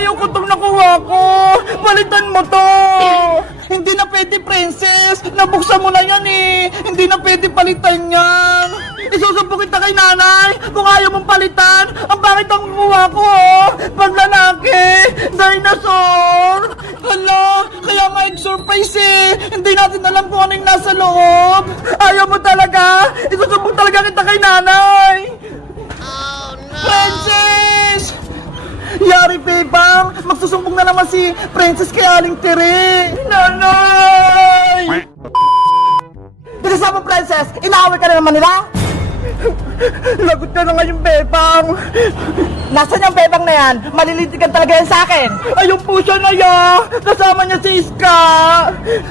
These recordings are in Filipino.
Ayaw ko itong nakuha ko! Palitan mo to! Hindi na pwede, princess! Nabuksan mo na yan eh! Hindi na pwede palitan yan! Isusumpo kita kay nanay kung ayaw mong palitan! Ang bakit ang kuha ko oh! Paglalaki! Dinosaur! Hala! Kaya nga surprise eh! Hindi natin alam kung ano yung nasa loob! Ayaw mo talaga! Isusumpo talaga kita kay nanay! Oh no! Princess! Yari, Bebang! Magsusumbong na naman si Princess kay Aling Tere! Nanay! Bilis mo, Princess! Inaaway ka na naman nila? Lagot ka na ngayon, Bebang! Nasaan yung Bebang na yan? Malilitigan talaga yan sa akin! Ayun po siya na yan! Kasama niya si Iska!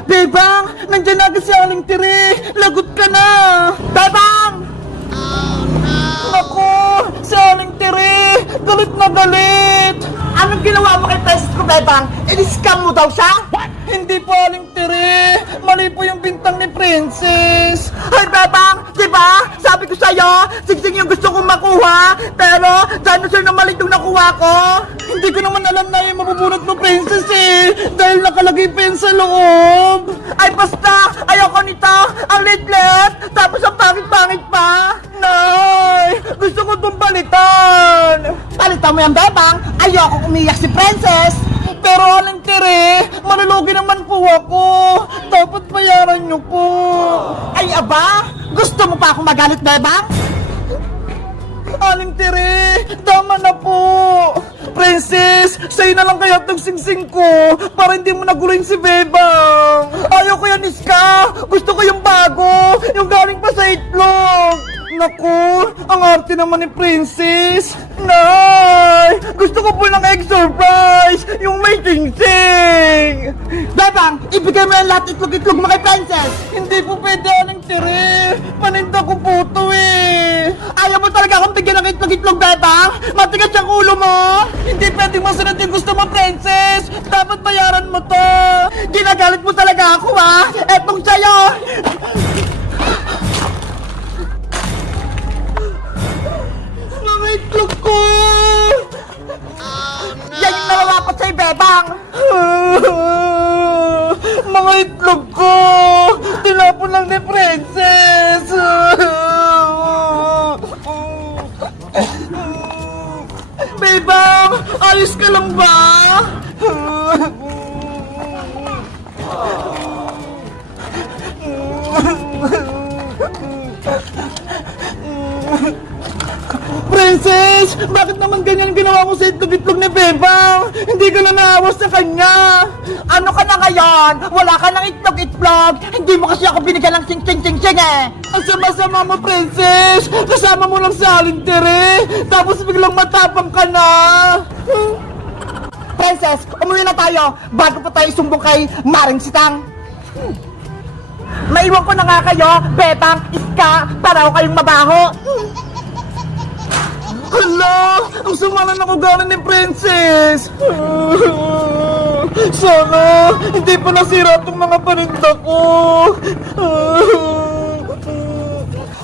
Bebang! Nandiyan na agad si Aling Tere! Lagot ka na! Bebang! Naku! Si Aling Tere! Galit na galit! Anong ginawa mo kay Princess ko, Bebang? In-scam mo daw siya? What? Hindi po, Aling Tere! Mali po yung bintang ni Princess! Ay, Bebang! Diba? Sabi ko sa'yo, sigsing yung gusto kong makuha! Pero, dinosaur na mali yung nakuha ko! Hindi ko naman alam na yung mabubunot mo, Princess eh! Dahil nakalagay pa yun sa loob! Ay, basta! Ayoko nito! Ang lit-lit! Tapos ang pangit-pangit pa! Nay! Gusto ko itong palitan! Palitan mo yan, Bebang! Ayoko umiyak si Princess! Pero Aling Tere, malulugi naman po ako. Dapat bayaran niyo po. Ay aba, gusto mo pa akong magalit, Bebang? Aling Tere, tama na po. Princess, sa'yo na lang kaya itong singsing ko para hindi mo naguluhin si Bebang. Ayaw ko yan, Iska. Gusto ko yung bago, yung galing pa sa itlog. Naku, ang arte naman ni Princess. Nay! Gusto ko po ng egg surprise! Yung may sing-sing! Bebang, ibigay mo yung lahat itlog-itlog mo kay Princess! Hindi po pwede, Aling Tere! Paninda ko po to eh! Ayaw mo talaga akong bigyan ng itlog-itlog, Bebang? Matigas yung ulo mo! Hindi pwedeng masunod yung gusto mo, Princess! Dapat bayaran mo to! Ginagalit mo talaga ako, ha? Etong sa'yo! Itlog ko! Oh, no. Yan yung nalalapat sa'yo, Bebang! Mga itlog ko! Tinapon lang ni Princess! Bebang! Ayos ka lang ba? Princess! Bakit naman ganyan ginawa mo sa itlog-itlog ni Bebang? Hindi ka na naawas sa kanya! Ano ka na ngayon? Wala ka ng itlog-itlog! Hindi mo kasi ako binigyan ng sing-sing-sing-sing eh! Ang sama-sama mo, Princess! Kasama mo lang si Aling Tere! Tapos biglang matapang ka na! Princess, umuwi na tayo bago pa tayo sumbong kay Maring Sitang! Maiwan ko na nga kayo, Bebang, Iska, para ako kayong mabaho! Hala! Ang sama na ng ugali ni Princess! Sana hindi pa nasira itong mga paninda ko!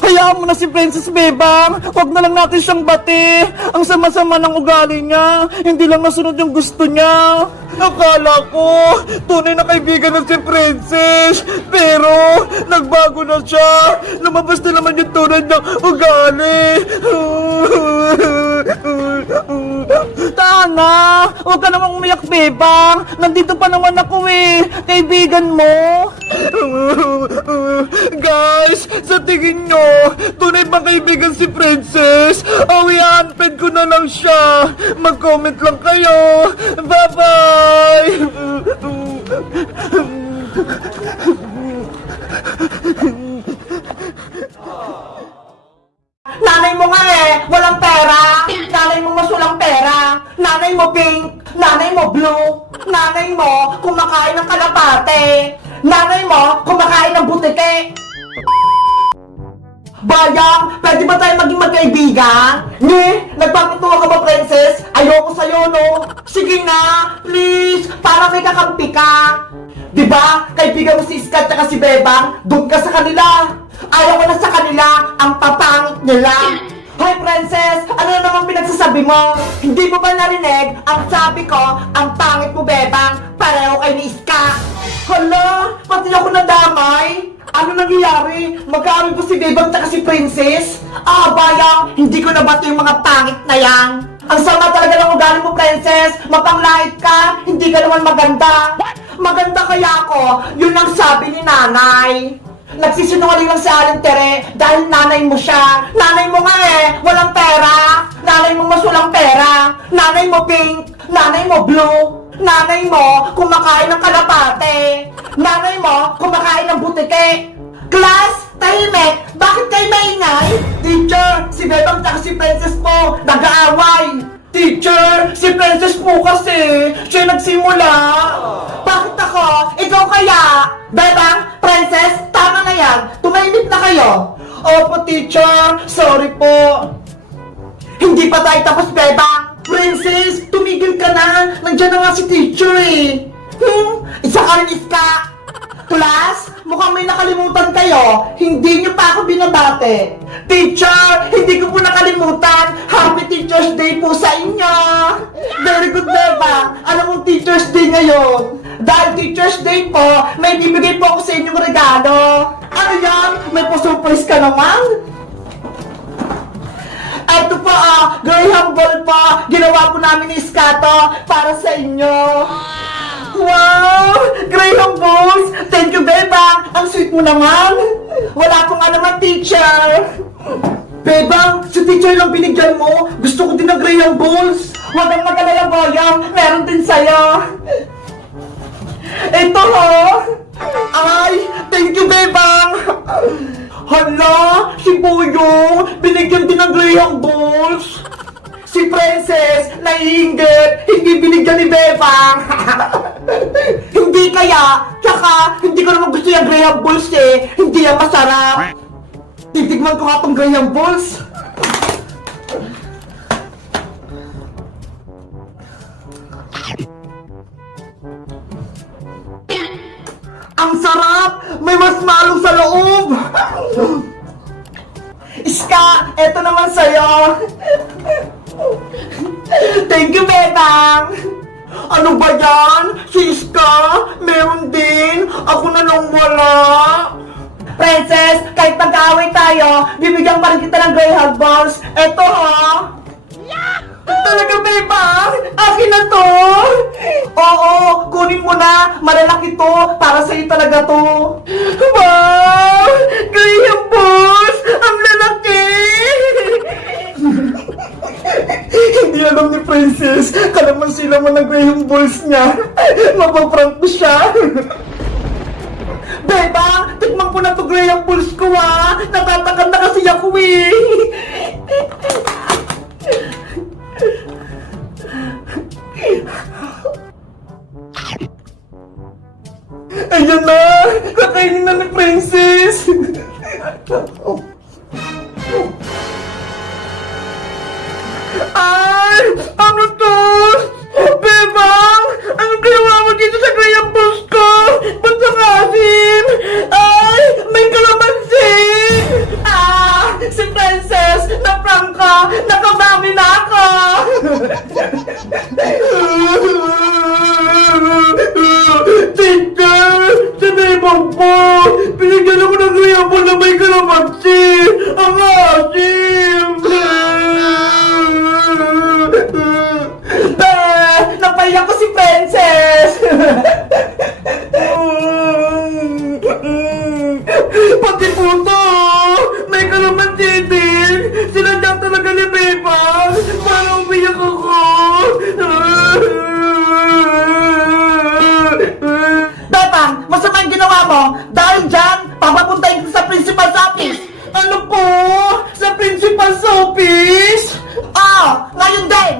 Hayaan mo na si Princess, Bebang! Huwag na lang natin siyang bati! Ang sama-sama ng ugali niya! Hindi lang nasunod yung gusto niya! Akala ko, tunay na kaibigan na si Princess! Pero, nagbago na siya! Lumabas na naman yung tunay ng ugali! Tana! Huwag ka namang umiyak, Bebang! Nandito pa naman ako eh! Kaibigan mo! Guys, sa tingin nyo, tunay bang kaibigan si Princess? Awihan-pen ko na lang siya! Mag-comment lang kayo! Bye-bye! Nanay mo nga eh, walang pera. Nanay mo masulang pera. Nanay mo pink. Nanay mo blue. Nanay mo kumakain ng kalapate. Nanay mo kumakain ng butike. Bayang, pwede ba tayo maging magkaibigan? Ni, nagpapatuwa ka ba, Princess? Ayoko sa'yo, no? Sige na, please, para may kakampi ka. Diba, kaibigan mo si Iska at si Bebang, doon ka sa kanila. Ayaw ko na sa kanila, ang papangit nila. Hoy, Princess! Ano na naman pinagsasabi mo? Hindi mo ba narinig? Ang sabi ko, ang pangit mo, Bebang. Pareho kay ni Iska. Hala, pati ako nadamay. Ano nangyayari? Magkaamin ko si Bebang at si Princess? Ah, bayang, hindi ko nabato yung mga pangit na yan. Ang sama talaga ng ugali mo, Princess. Mapanglait ka, hindi ka naman maganda. Maganda kaya ako, yun ang sabi ni Nanay. Nagsisinungaling lang si Aling Tere dahil nanay mo siya. Nanay mo nga walang pera. Nanay mo mas walang pera. Nanay mo pink. Nanay mo blue. Nanay mo kumakain ng kalapate. Nanay mo kumakain ng butike. Class, tahimik. Bakit kayo maingay? Teacher, si Bebang tsaka si Princess po nag-aaway. Teacher, si Princess po kasi siya nagsimula. Bakit ako? Ikaw kaya? Bebang, Princess, tama na yan. Tumahimik na kayo. Opo, teacher. Sorry po. Hindi pa tayo tapos, Bebang. Princess, tumigil ka na. Nandiyan na nga si teacher Isa ka rin, Iska. Class, mukhang may nakalimutan kayo. Hindi niyo pa ako binabate. Teacher, hindi ko po nakalimutan. Happy Teacher's Day po sa inyo. Very good, Bebang. Alam mong Teacher's Day ngayon. Dahil Teacher's Day po, may bibigay po ako sa inyong regalo. Ano yan? May pa-surprise ka naman? Ito po, Graham Ball po. Ginawa po namin ni Iskato para sa inyo. Wow! Graham Balls! Thank you, Bebang! Ang sweet mo naman! Wala pong naman, teacher! Bebang, si teacher lang binigyan mo. Gusto ko din ng Graham Balls. Huwag kang mag-alala, Boyang. Meron din sa'yo. Ito, Ay, thank you, Bebang! Hala, si Boyong, binigyan din ng Graham Balls. Si Princess, naiinggit, hindi binigyan ni Bebang. Hindi kaya, tsaka hindi ko naman gusto yung Graham Balls hindi yan masarap. Titigman ko nga tong Graham Balls. Ang sarap! May marshmallow sa loob! Iska, eto naman sa'yo! Thank you, Bebang! Ano ba yan? Si Iska? Meron din? Ako na lang wala! Princess, kahit magkaaway tayo, bibigyan pa rin kita ng Graham Balls. Eto, Talaga, Bebang? Akin na to? Oo, kunin mo na. Malalaki to. Para sa'yo talaga to. Wow! Graham Balls! Ang lalaki! Hindi alam ni Princess. Kalaman sila mo ng Graham Balls niya. Mapaprank ko siya. Bebang, tikman ko na to Graham Balls ko Natatakam na kasi ako Ayan na! Kakainin na ni Princess! Ay! Ano to? Bebang! Anong ginawa mo dito sa Graham Balls ko? Ba't ang asim? Ay! May kalamansi! Si Princess! Na-prank ka! Nakabami na ako! Teacher! Si Bebang po! Pinigyan ako ng Graham Ball na may kalamansi! Ang asim! Napaiyak ko si Princess! Pati po to! May kalamansi din! Sinadya talaga ni Bebang! Para umiyak ako! Bebang! Masama ang ginawa mo! Dahil dyan, papapuntahin ko sa principal's office! Ano po? Sa principal's office? Ngayon din!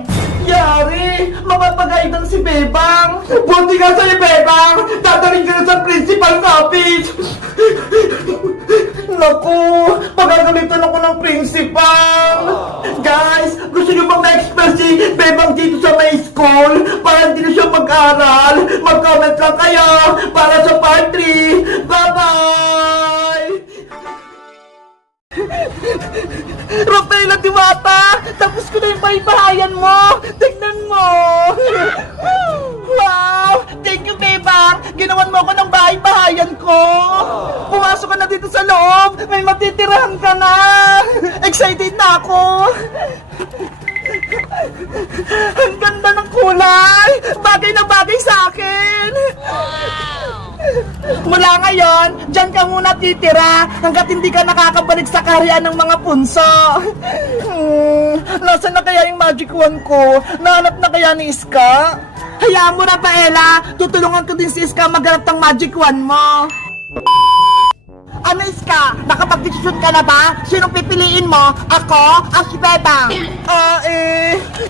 Yari! Mapapagaitan si Bebang! Buti nga sa'yo, Bebang! Dadaling ka na sa principal's office! Naku! Pagagalitan ako ng principal! Guys! Gusto nyo bang ma-expel si Bebang dito sa may school? Para hindi na siya mag-aral? Mag-comment lang kayo para sa part 3! Bye-bye! Rafaela Diwata, tapos ko na yung bahay-bahayan mo. Tignan mo. Wow! Thank you, Bebang. Ginawan mo ako ng bahay-bahayan ko. Pumasok ka na dito sa loob. May matitirahan ka na. Excited na ako. Ang ganda ng kulay. Bagay na bagay sa akin. Mula ngayon, dyan ka muna titira hanggat hindi ka nakakabalik sa kaharian ng mga punso. Nasaan na kaya yung magic wand ko? Nahanap na kaya ni Iska? Hayaan mo, Rafaela. Tutulungan ko din si Iska maghanap ng magic wand mo. Ano, Iska? Nakapag-desisyon ka na ba? Sinong pipiliin mo? Ako o si Bebang?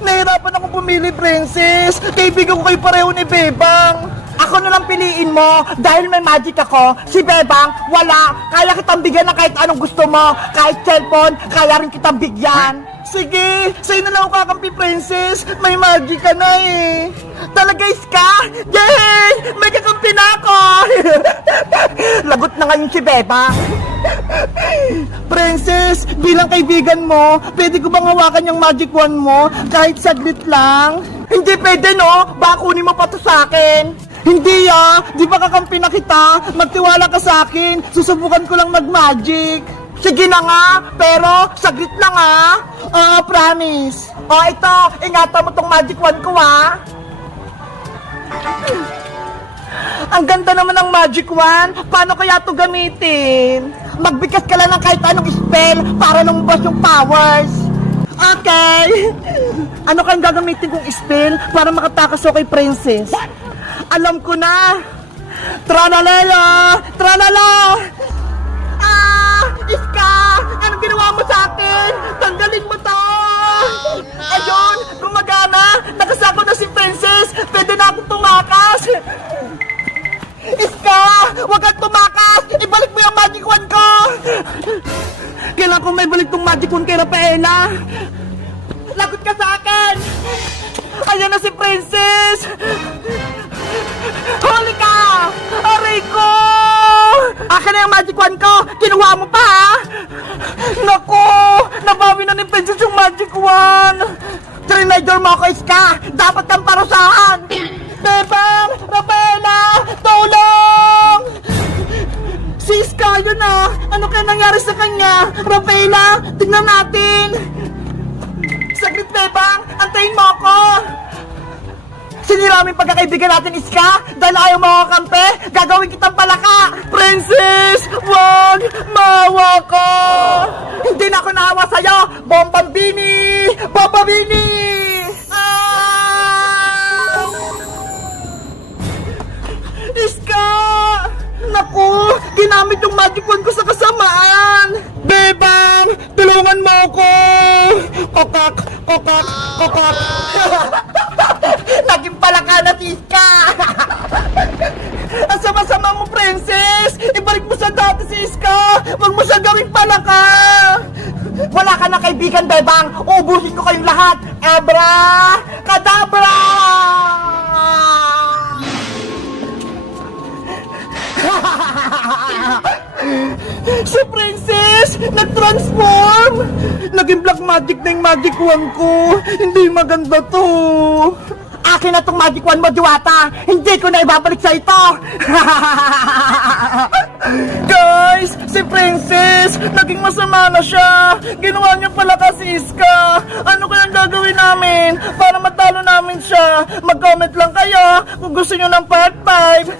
Nahirapan ako pumili, Princess. Kaibigan ko kayo pareho ni Bebang. Ako na lang piliin mo dahil may magic ako. Si Bebang, wala. Kaya kitang bigyan ng kahit anong gusto mo. Kahit cellphone, kaya rin kitang bigyan. Sige, sa'yo na lang ako kakampi, Princess. May magic ka na eh. Talaga, Iska? Yay! May kakampi na ako! Lagot na ngayon si Bebang. Princess, bilang kaibigan mo, pwede ko bang hawakan yung magic wand mo kahit saglit lang? Hindi pwede, no? Baka kunin mo pa to sa akin. Hindi di ba kakampi na kita? Magtiwala ka sa akin, susubukan ko lang mag-magic. Sige na nga, pero saglit lang promise. Ito, ingatan mo tong magic wand ko Ang ganda naman ng magic wand, paano kaya to gamitin? Magbigas ka lang ng kahit anong spell para lumabas yung powers. Okay. Ano kayang gagamitin kong spell para makatakas ako kay Princess? Alam ko na! Tranalala! Tranala! Iska! Anong ginawa mo sa akin? Tanggalin mo to! Ayun! Gumagana! Nakasako na si Princess! Pwede na akong tumakas! Iska! Huwag kang tumakas! Ibalik mo yung magic wand ko! Kailangan ko may balik tong magic wand kay Rafaela! Lagot ka sa akin! Ayan na si Princess! Huli ka! Aray ko! Akin na yung magic wand ko! Kinuha mo pa Naku! Nabawi na ni Princess yung magic wand! Trinidor mo ako, Iska! Dapat kang parusahan! Bebang! Rafaela! Tulong! Si Iska yun Ano kaya nangyari sa kanya? Rafaela! Tignan natin! Saglit, Bebang! Antayin mo ako! Sinira mo yung pagkakaibigan natin, Iska! Dahil ayaw mo ako kampe, gagawin kitang palaka! Princess! Wag! Maawa ko! Hindi na ako naawa sa'yo! Bombambini! Bombambini! Iska! Naku! Ginamit yung magic wand ko sa kasamaan! Bebang! Tulungan mo ako! Kokak! Kokak! Kokak! Naging palaka na si Iska! Ang sama-sama mo, Princess! Ibalik mo sa dati si Iska! Huwag mo siya gawing palaka! Wala ka na kaibigan, Bebang! Ubusin ko kayong lahat! Abra! Kadabra! Si Princess! Nag-transform! Naging black magic na yung magic wand ko! Hindi maganda to! Akin na tong magic wand mo, Diwata! Hindi ko na ibabalik sa ito! Guys! Si Princess! Naging masama na siya! Ginawa niya pala kasi Iska! Ano kayang gagawin namin para matalo namin siya? Mag-comment lang kayo kung gusto niyo ng part 5!